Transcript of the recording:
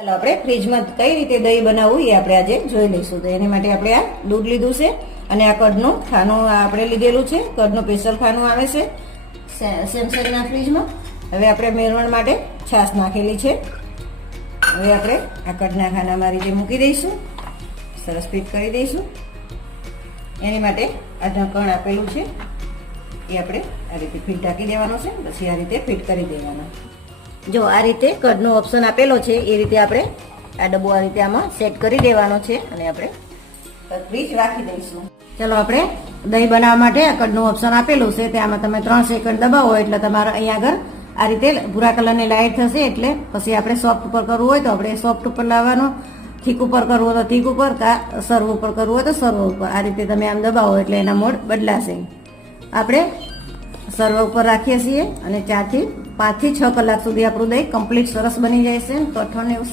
ચાલો આપણે ફ્રીજમાં કઈ રીતે દહીં બનાવવું એ આપણે આજે જોઈ લઈશું. તો એની માટે આપણે આ દૂધ લીધું છે અને આ કડનું ખાનું આપણે લીધેલું છે. કડનું સ્પેશિયલ ખાનું આવે છે સેમસંગના ફ્રીજમાં. હવે આપણે મેળવણ માટે છાશ નાખેલી છે. હવે આપણે આ કડના ખાનામાં રીતે મૂકી દઈશું, સરસ ફિટ કરી દઈશું. એની માટે આ ઢાંકણ આપેલું છે એ આપણે આ રીતે ફિટ ઢાંકી દેવાનો છે, પછી આ રીતે ફિટ કરી દેવાનો. જો આ રીતે કડનો ઓપ્શન આપેલો છે એ રીતે આપણે આ ડબ્બો આ રીતે આમાં સેટ કરી દેવાનો છે અને આપણે ફ્રીજ રાખી દઈશું. ચલો આપણે દહીં બનાવવા માટે આ કડનું ઓપ્શન આપેલું છે તેમાં તમે 3 સેકન્ડ દબાવો એટલે તમારે અહીંયા આગળ આ રીતે ભૂરા કલરની લાઇટ થશે. એટલે પછી આપણે સોફ્ટ ઉપર કરવું હોય તો આપણે સોફ્ટ ઉપર લાવવાનો, થીક ઉપર કરવું હોય તો થીક ઉપર, સર્વ ઉપર કરવું હોય તો સર્વ ઉપર. આ રીતે તમે આમ દબાવો એટલે એના મોડ બદલાશે. આપણે સર્વ ઉપર રાખીએ છીએ અને 4 થી 5 થી 6 કલાક સુધી આપણું દહીં કમ્પ્લીટ સરસ બની જાય છે. કઠણ એવું